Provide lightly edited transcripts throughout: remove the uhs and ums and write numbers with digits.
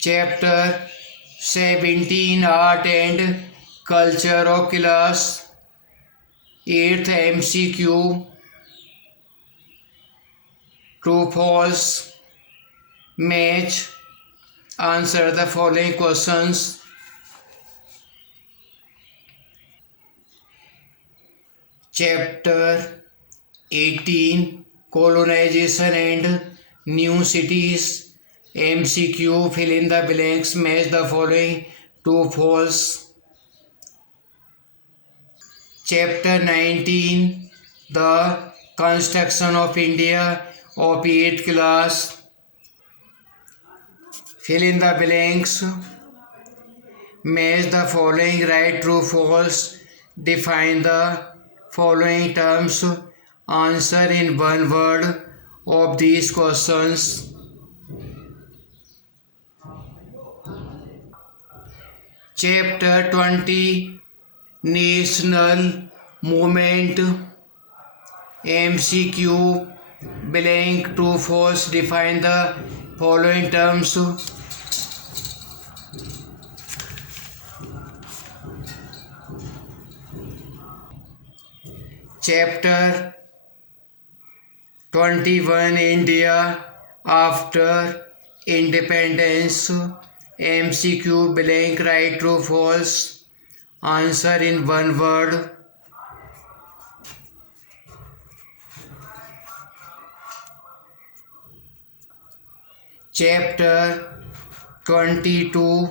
Chapter 17 Art and Culture of Class 8th MCQ True False Match. Answer the following questions. Chapter 18 Colonization and New Cities. MCQ fill in the blanks. Match the following true false. Chapter 19 The Construction of India of 8th class. Fill in the blanks. Match the following right, true, false. Define the following terms. Answer in one word of these questions. Chapter 20 National Movement. MCQ blank, true, false. Define the following terms. Chapter 21 India after independence. MCQ blank, right, true, false. Answer in one word. Chapter 22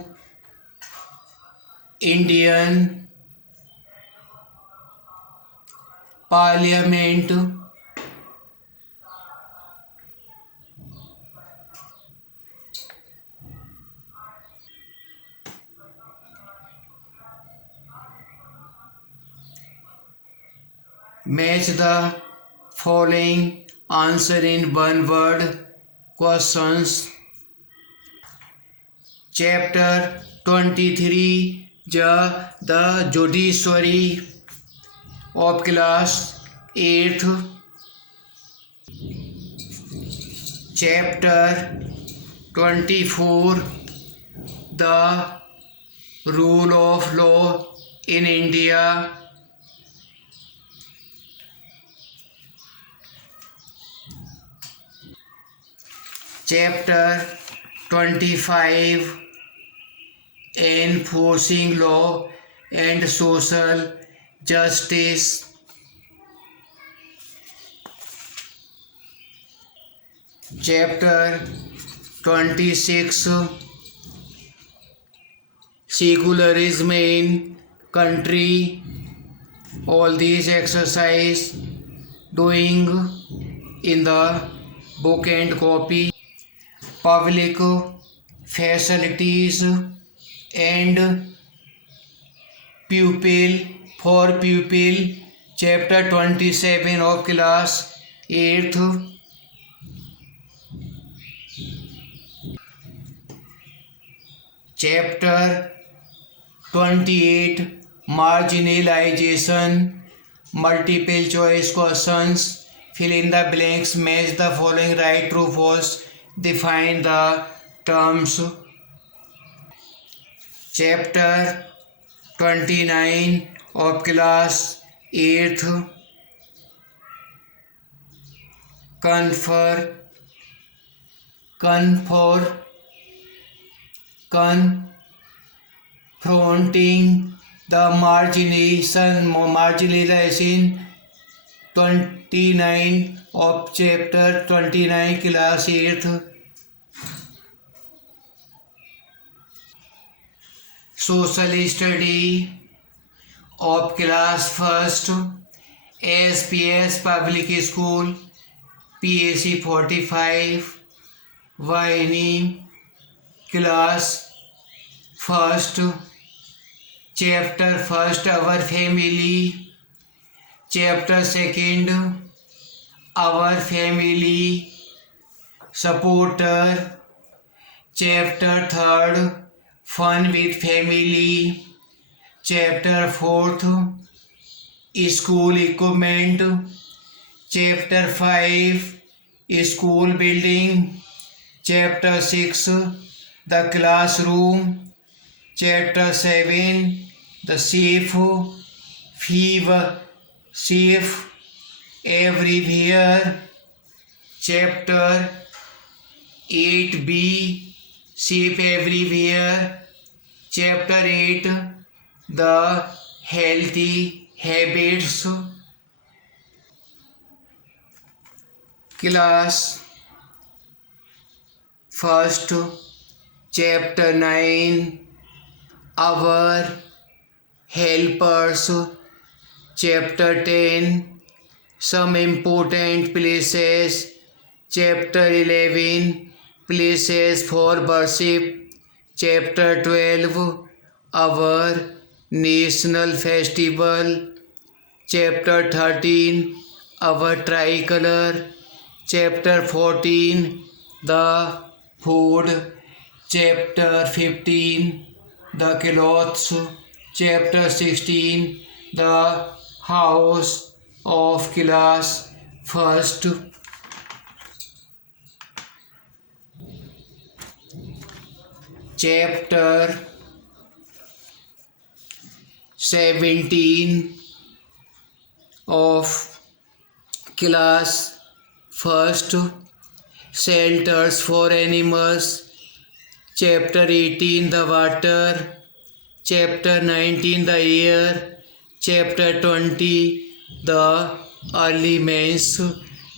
Indian Parliament. Match the following answer in one word questions. Chapter 23 The Judiciary of Class 8th. Chapter 24 The Rule of Law in India. Chapter 25 Enforcing Law and Social Justice. Chapter 26 Secularism in Country. All these exercise doing in the book and copy. Public facilities and pupil for pupil. Chapter 27 of class 8th. Chapter 28 Marginalization. Multiple choice questions. Fill in the blanks. Match the following right, true, false. Define the terms. Chapter 29 of class 8th confronting the marginalization. 29 of chapter 29 class 8th. Social study of class 1st. SPS Public School PAC 45 Vaini class 1st. Chapter 1st Our Family. Chapter 2nd Our Family Supporter. Chapter 3rd Fun with Family. Chapter 4th School Equipment. Chapter 5 School Building. Chapter 6 the classroom. Chapter 7, the safe everywhere. Chapter 8b, safe everywhere. Chapter 8, the healthy habits. Class first. Chapter 9, our helpers. Chapter 10, some important places. Chapter 11, places for worship. Chapter 12, our national festival. Chapter 13, our tricolor. Chapter 14, the food. Chapter 15, the clothes. Chapter 16, the house of class first. Chapter 17 of class first, shelters for animals. Chapter 18, the water. Chapter 19, the air. Chapter 20, the elements.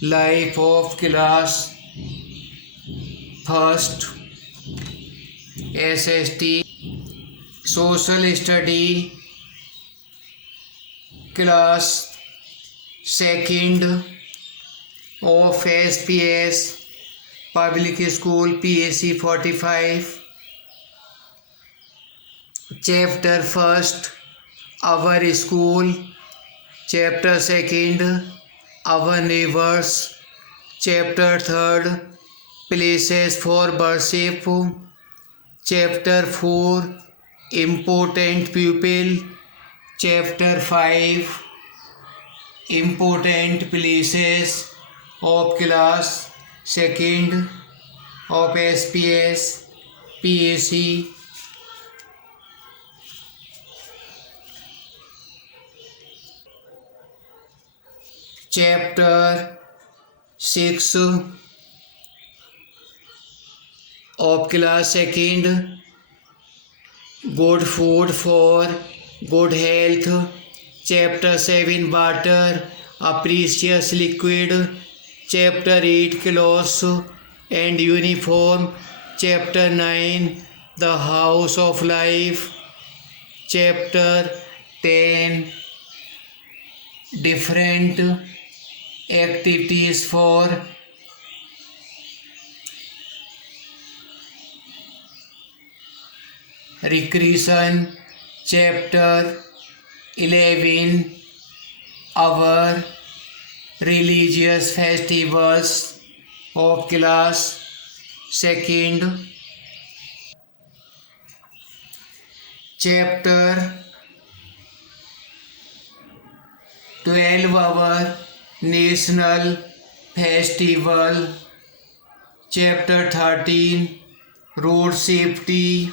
Life of class first. SST. Social study class second of SPS Public School PAC 45. Chapter first, our school. Chapter second, our neighbors. Chapter third, places for worship. Chapter 4, important people. Chapter 5, important places of class second of SPS PAC. Chapter 6 of class second, good food for good health. Chapter 7, water, a precious liquid. Chapter 8, clothes and uniform. Chapter 9, the house of life. Chapter 10, different activities for recreation. Chapter 11, our religious festivals of class second. Chapter 12, our national festival. Chapter 13, road safety.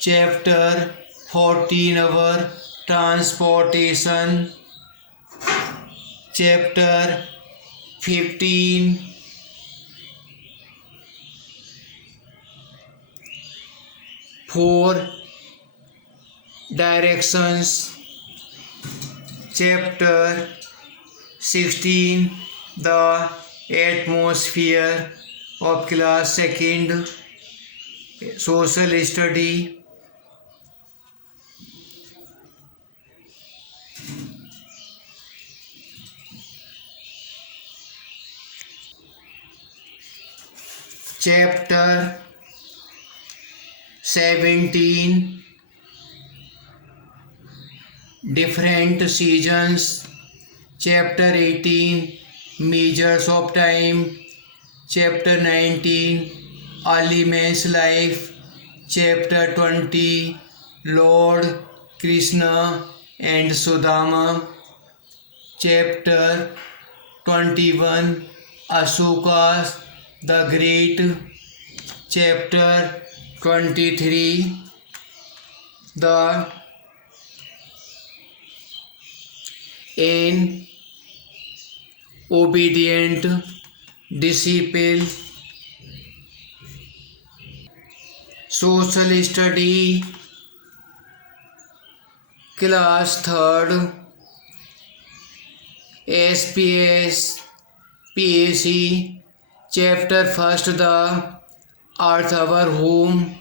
Chapter 14, our transportation. Chapter 15, four directions. Chapter 16, the atmosphere of class second, social study. Chapter 17, different seasons. Chapter 18, measures of time. Chapter 19, early man's life. Chapter 20, Lord Krishna and Sudama. Chapter 21, Ashoka the Great. Chapter 23, The An Obedient Disciple. Social Study, Class 3rd, SPS PAC, Chapter 1st, The Earth Our Home,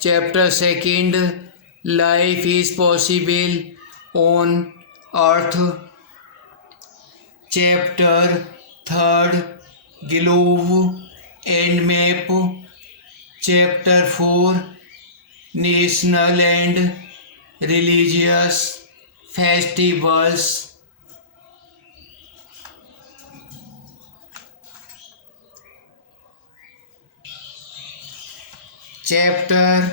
Chapter 2nd, Life is Possible on Earth, Chapter 3rd, Globe and Map, Chapter 4, National and Religious Festivals. Chapter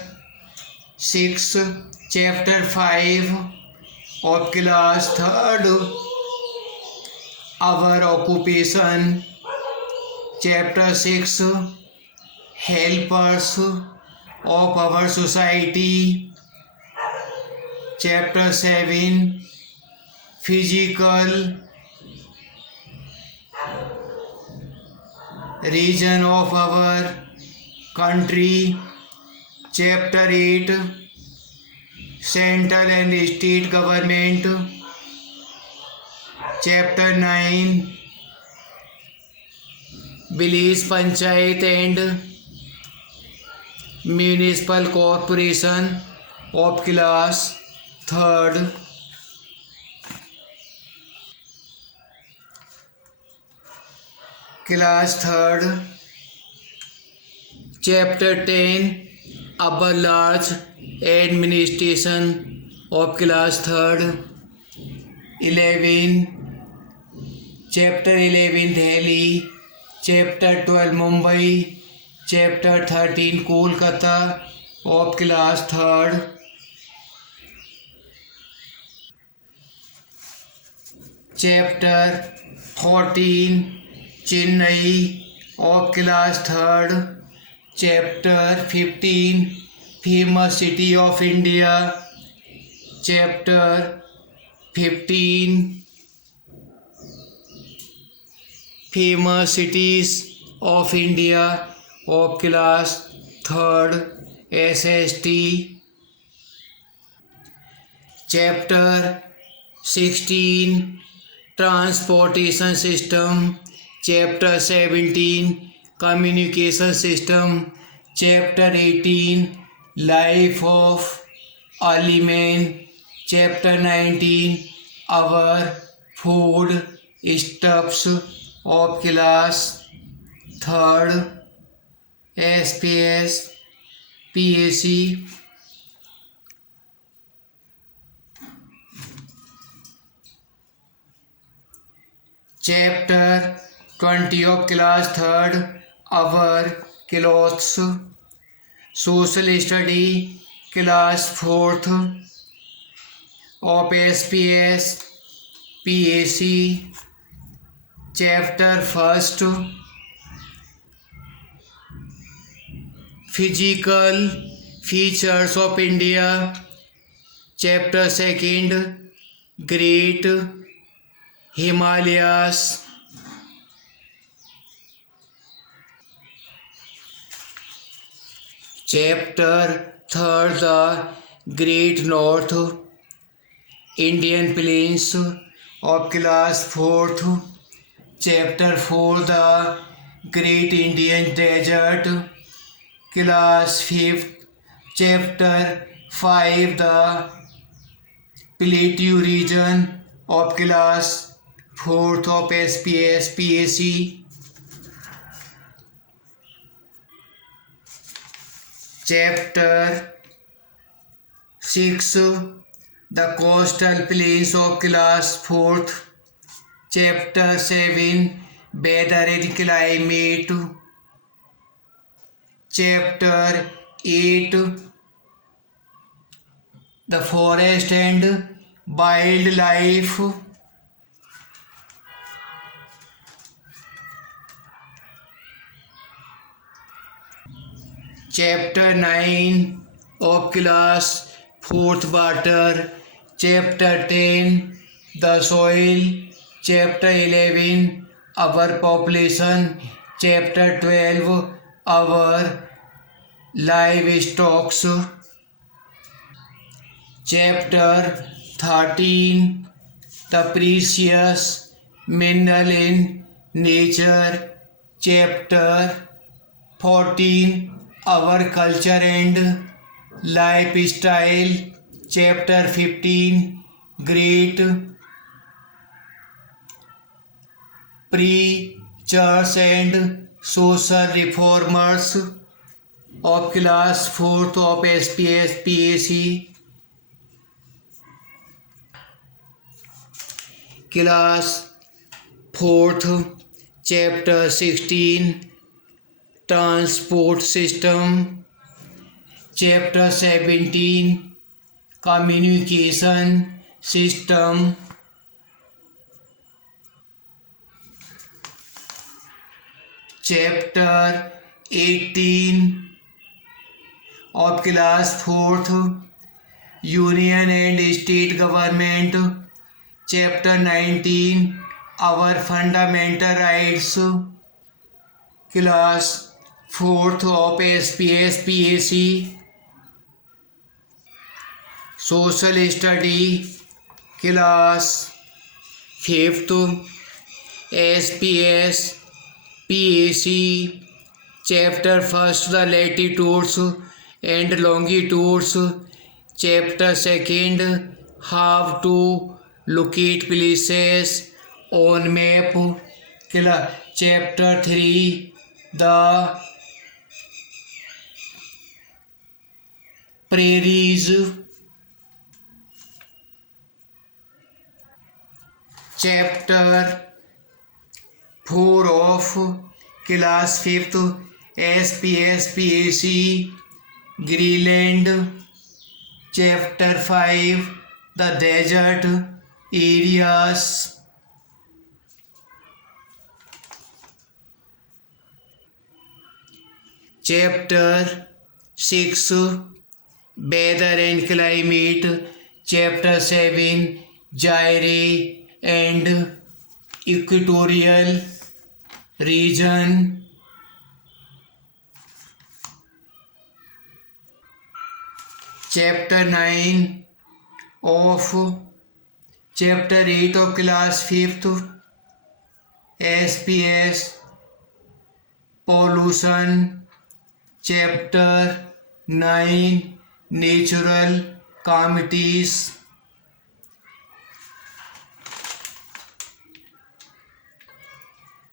6, Chapter 5 of Class 3rd, Our Occupation, Chapter 6, Helpers of Our Society, Chapter 7, Physical Region of Our Country, Chapter 8, Central and State Government, Chapter 9, Village Panchayat and Municipal Corporation of Class 3rd. Class 3rd, Chapter 10, Upper Large Administration of Class 3rd. 11, Chapter 11, Delhi, Chapter 12, Mumbai, Chapter 13, Kolkata of Class 3rd. Chapter 14, Chennai of Class 3rd. Chapter 15, Famous City of India. Chapter 15, Famous Cities of India of Class 3rd SST. Chapter 16, Transportation System. Chapter 17, Communication System. Chapter 18, Life of Early Man. Chapter 19, Our Food Stuffs of Class 3rd SPS PAC. Chapter 20 of Class 3rd, Our Clothes. Social Study, Class 4th of SPS PAC. Chapter 1st, Physical Features of India. Chapter 2nd, Great Himalayas. Chapter 3rd, The Great North Indian Plains of Class 4th. Chapter 4, The Great Indian Desert, Class 5th. Chapter 5, The Plateau Region of Class 4th of SPS PAC. Chapter 6, The Coastal Plains of Class 4th. Chapter 7, Weather and Climate. Chapter 8, The Forest and Wildlife. Chapter 9 of class 4th water. Chapter 10 the soil. Chapter 11 our population. Chapter 12 our livestock. Chapter 13 the precious mineral in nature. Chapter 14 our culture and lifestyle. Chapter 15 great preachers and social reformers of class 4th of SPS PAC. Class 4th. Chapter 16 transport system. Chapter 17 communication system. Chapter 18 of class 4th union and state government. Chapter 19 our fundamental rights. Class 4th of SPS PAC. Social study. Class 5th SPS PAC. Chapter 1st the latitudes and longitudes. Chapter 2nd how to locate places on map. Chapter 3 the prairies. Chapter 4 of class 5th SPS PAC Greenland. Chapter 5 the desert areas. Chapter 6 weather and climate. Chapter 7 gyre and equatorial region. Chapter 9 of Chapter 8 of class 5th SPS pollution. Chapter 9 natural calamities.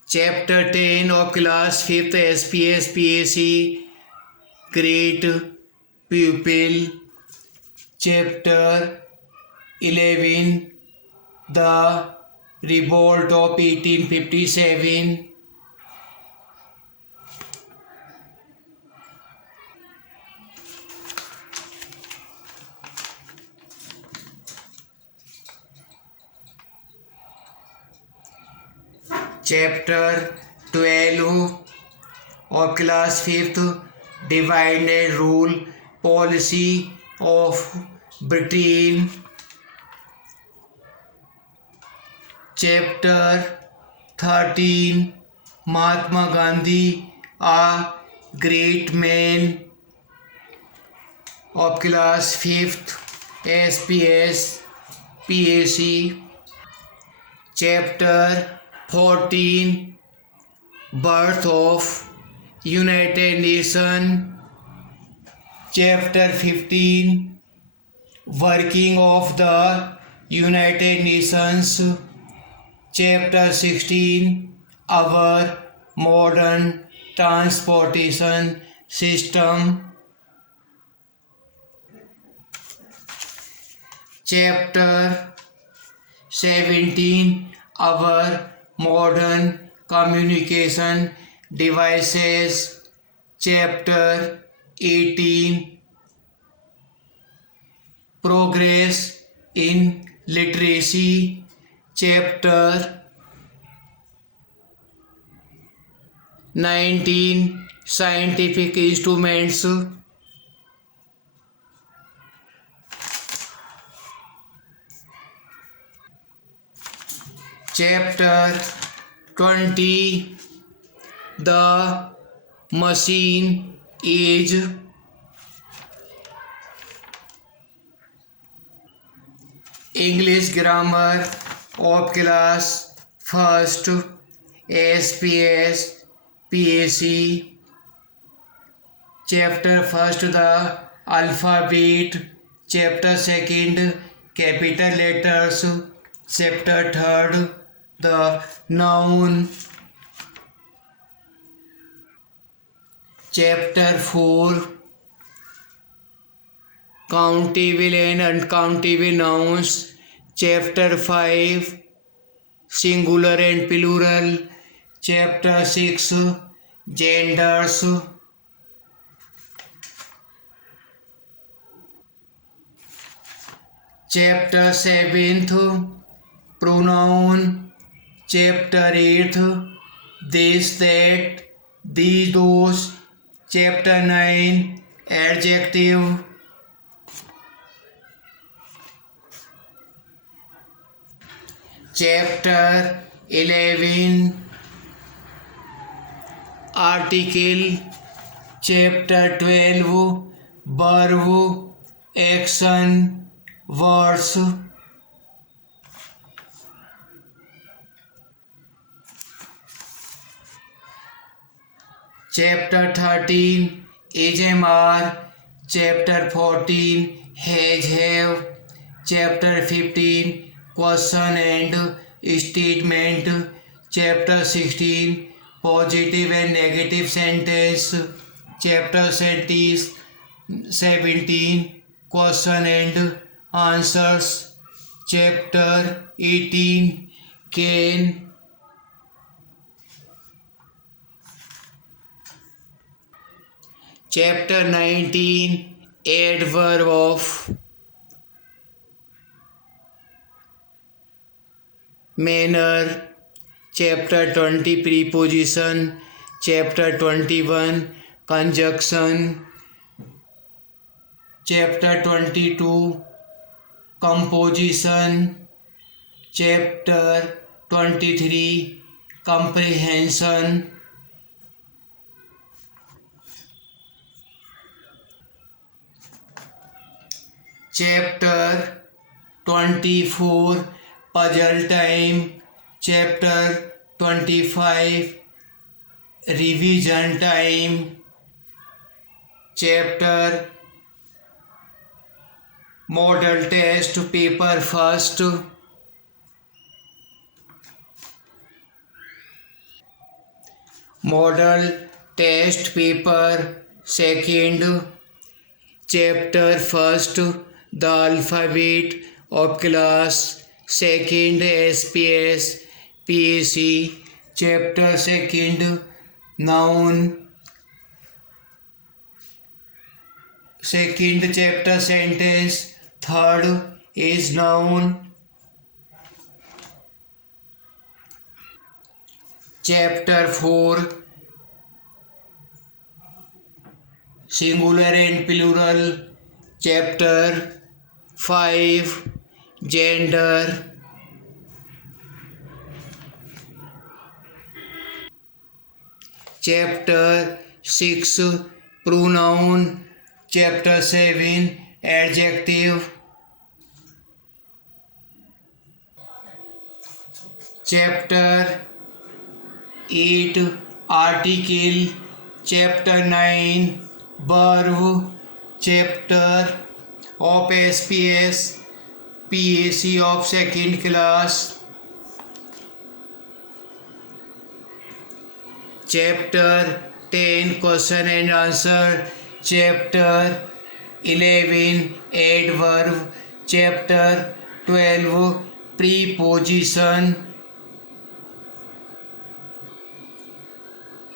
Chapter 10 of class 5th SPS PAC great pupil. Chapter 11 the revolt of 1857. Chapter 12 of class 5th divide and rule policy of Britain. Chapter 13 Mahatma Gandhi a great man of class 5th SPS PAC. Chapter 14 birth of United Nations. Chapter 15 working of the United Nations. Chapter 16 our modern transportation system. Chapter 17 our modern communication devices. Chapter 18 progress in literacy. Chapter 19 scientific instruments. Chapter 20, the machine age. English grammar of class first, SPS PAC. Chapter first, the alphabet. Chapter second, capital letters. Chapter third, the noun. Chapter 4, countable and uncountable nouns. Chapter 5, singular and plural. Chapter 6, genders. Chapter 7th, pronoun. Chapter 8th, this, that, these, those. Chapter 9, adjective. Chapter 11, article. Chapter 12, verb, action, words. Chapter 13, HMR. Chapter 14, has, have. Chapter 15, question and statement. Chapter 16, positive and negative sentence. Chapter 17, question and answers. Chapter 18, can. Chapter 19, adverb of manner. Chapter 20, preposition. Chapter 21, conjunction. Chapter 22, composition. Chapter 23, comprehension. Chapter 24, puzzle time. Chapter 25, revision time. Chapter model test paper first. Model test paper second. Chapter first, the alphabet of class second, SPS PAC. Chapter second, noun. Second chapter sentence. Third is noun. Chapter 4, singular and plural. Chapter 5, gender. Chapter 6, pronoun. Chapter 7, adjective. Chapter 8, article. Chapter 9, verb. Chapter of SPS PAC of second class. Chapter 10, question and answer. Chapter 11, adverb. Chapter 12, preposition.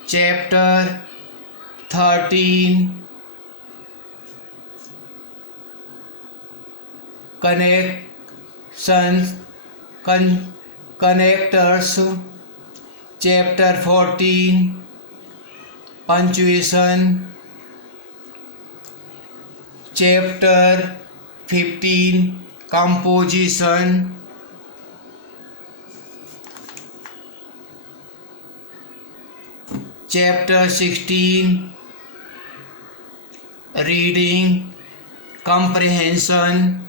Chapter 13, connections, connectors. Chapter 14, punctuation. Chapter 15 composition. Chapter 16 reading comprehension.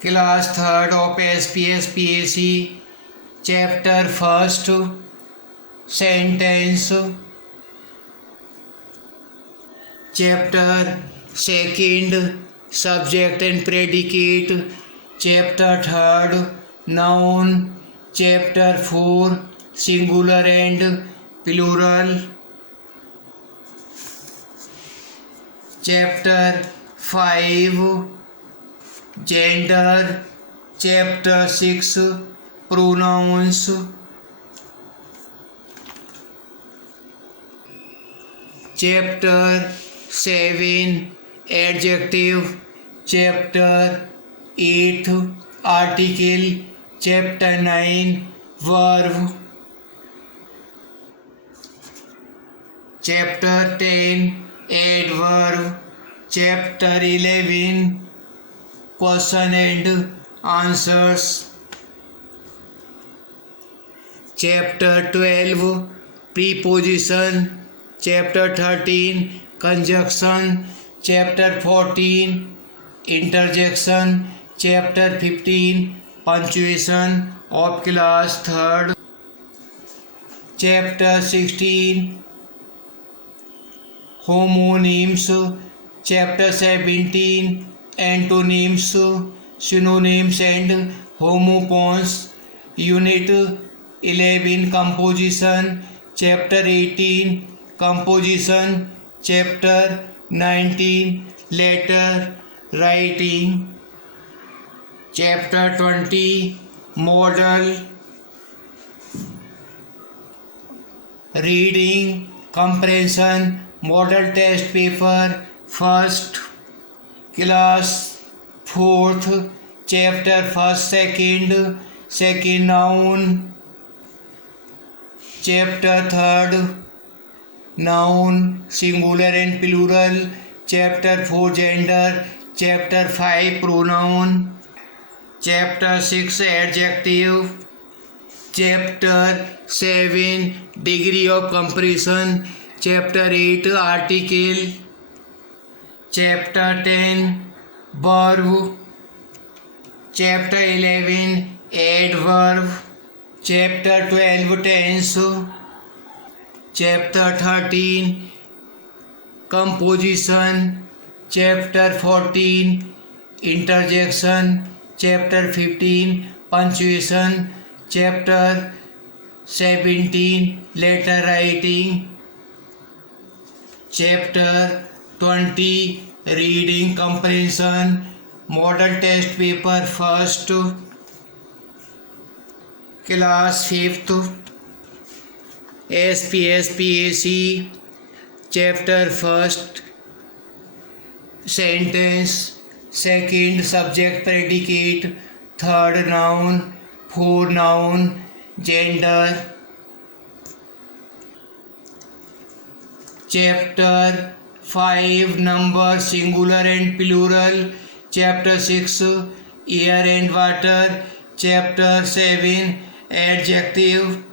Class 3rd of SPS PAC. Chapter 1st sentence. Chapter 2nd subject and predicate. Chapter 3rd noun. Chapter 4 singular and plural. Chapter 5 gender. Chapter 6 pronouns. Chapter 7 adjective. Chapter 8 article. Chapter 9 verb. Chapter 10 adverb. Chapter 11 question and answers. Chapter 12 preposition. Chapter 13 conjunction. Chapter 14 interjection. Chapter 15 punctuation of class 3rd. Chapter 16 homonyms. Chapter 17 antonyms, synonyms and homophones. Unit 11 composition. Chapter 18 composition. Chapter 19 letter writing. Chapter 20 model reading comprehension. Model test paper first class 4th. Chapter 1st second noun. Chapter 3rd noun singular and plural. Chapter 4 gender. Chapter 5 pronoun. Chapter 6 adjective. Chapter 7 degree of comparison. Chapter 8 article. Chapter 10 verb. Chapter 11 adverb. Chapter 12 tense. Chapter 13 composition. Chapter 14 interjection. Chapter 15 punctuation. Chapter 17 letter writing. Chapter 20 reading comprehension. Model test paper first class 5th SPS PAC. Chapter 1st sentence. Second subject predicate. Third noun. Fourth noun gender. Chapter 5 number singular and plural. Chapter 6 air and water. Chapter 7 adjective.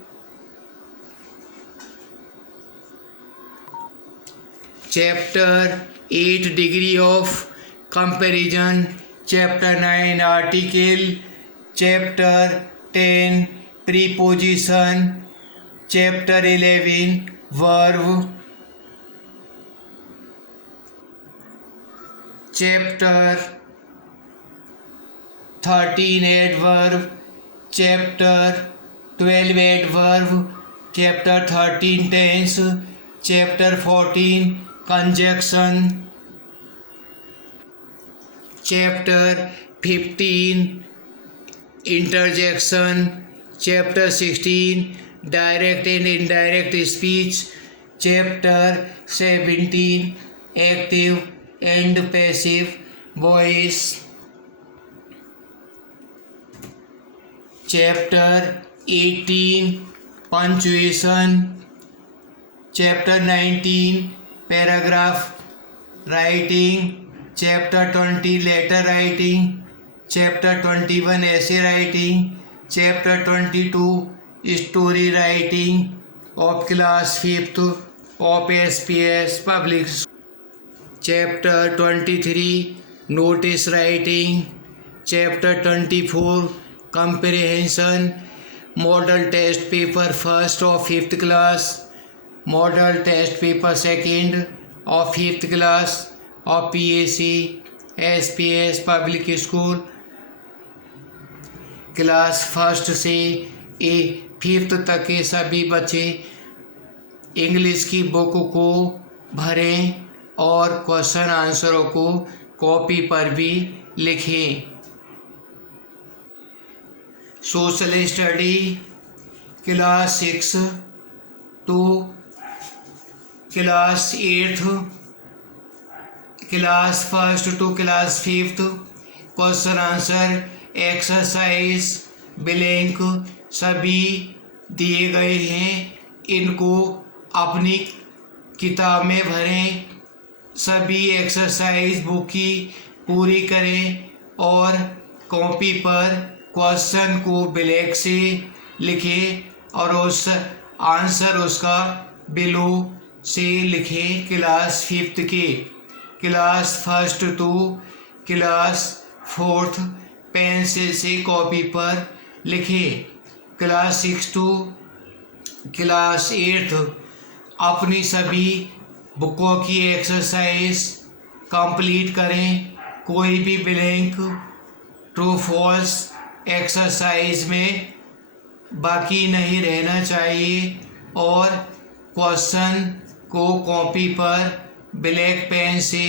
Chapter 8 degree of comparison. Chapter 9 article. Chapter 10 preposition. Chapter 11 verb. Chapter 13 adverb. Chapter 12 adverb. Chapter 13 tense. Chapter 14 conjunction. Chapter 15 interjection. Chapter 16 direct and indirect speech. Chapter 17 active and passive voice. Chapter 18 punctuation. Chapter 19 paragraph writing, chapter 20 letter writing, chapter 21 essay writing, chapter 22 story writing of class 5th of SPS public, chapter 23 notice writing, chapter 24 comprehension, model test paper first of 5th class, model test paper second of 5th class of PAC SPS public school, class first से 5th तक के सभी बच्चे English की book को भरें और question आंसरों को कॉपी पर भी लिखें। Social study class 6 to class 8th, class first to class 5th, question answer exercise blank सभी दिए गए हैं, इनको अपनी किताब में भरें, सभी एक्सरसाइज बुक की पूरी करें और कॉपी पर क्वेश्चन को ब्लैक से लिखें और उस आंसर उसका बिलो से लिखें। क्लास 5th के class first to class 4th pencil से कॉपी पर लिखें। क्लास 6 टू क्लास 8th अपनी सभी बुकों की एक्सरसाइज कंप्लीट करें, कोई भी ब्लैंक ट्रू फॉल्स एक्सरसाइज में बाकी नहीं रहना चाहिए और क्वेश्चन को कॉपी पर ब्लैक पेन से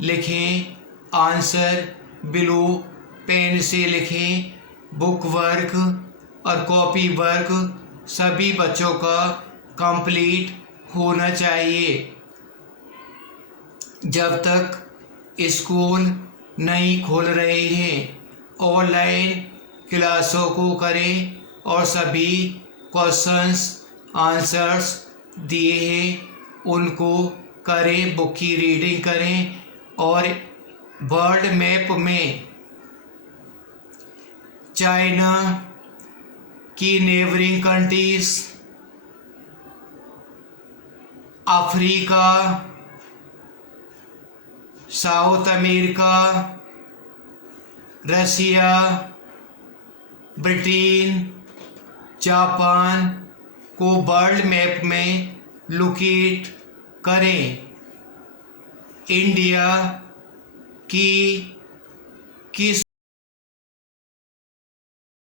लिखें, आंसर ब्लू पेन से लिखें। बुक वर्क और कॉपी वर्क सभी बच्चों का कंप्लीट होना चाहिए। जब तक स्कूल नहीं खोल रहे हैं ऑनलाइन क्लासों को करें और सभी क्वेश्चंस आंसर्स दिए हैं उनको करें, बुक की रीडिंग करें और वर्ल्ड मैप में चाइना की neighbouring countries, Africa, South America, Russia, Britain, Japan को वर्ल्ड मैप में लोकेट करें। इंडिया की किस